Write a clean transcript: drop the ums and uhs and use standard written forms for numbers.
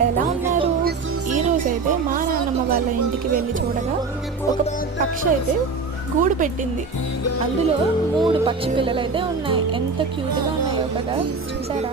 ఎలా ఉన్నారు? ఈరోజైతే మా నాన్నమ్మ వాళ్ళ ఇంటికి వెళ్ళి చూడగా ఒక పక్షి అయితే గూడు పెట్టింది. అందులో 3 పక్షి పిల్లలైతే ఉన్నాయి. ఎంత క్యూట్‌గా ఉన్నాయో కదా! చూసారా?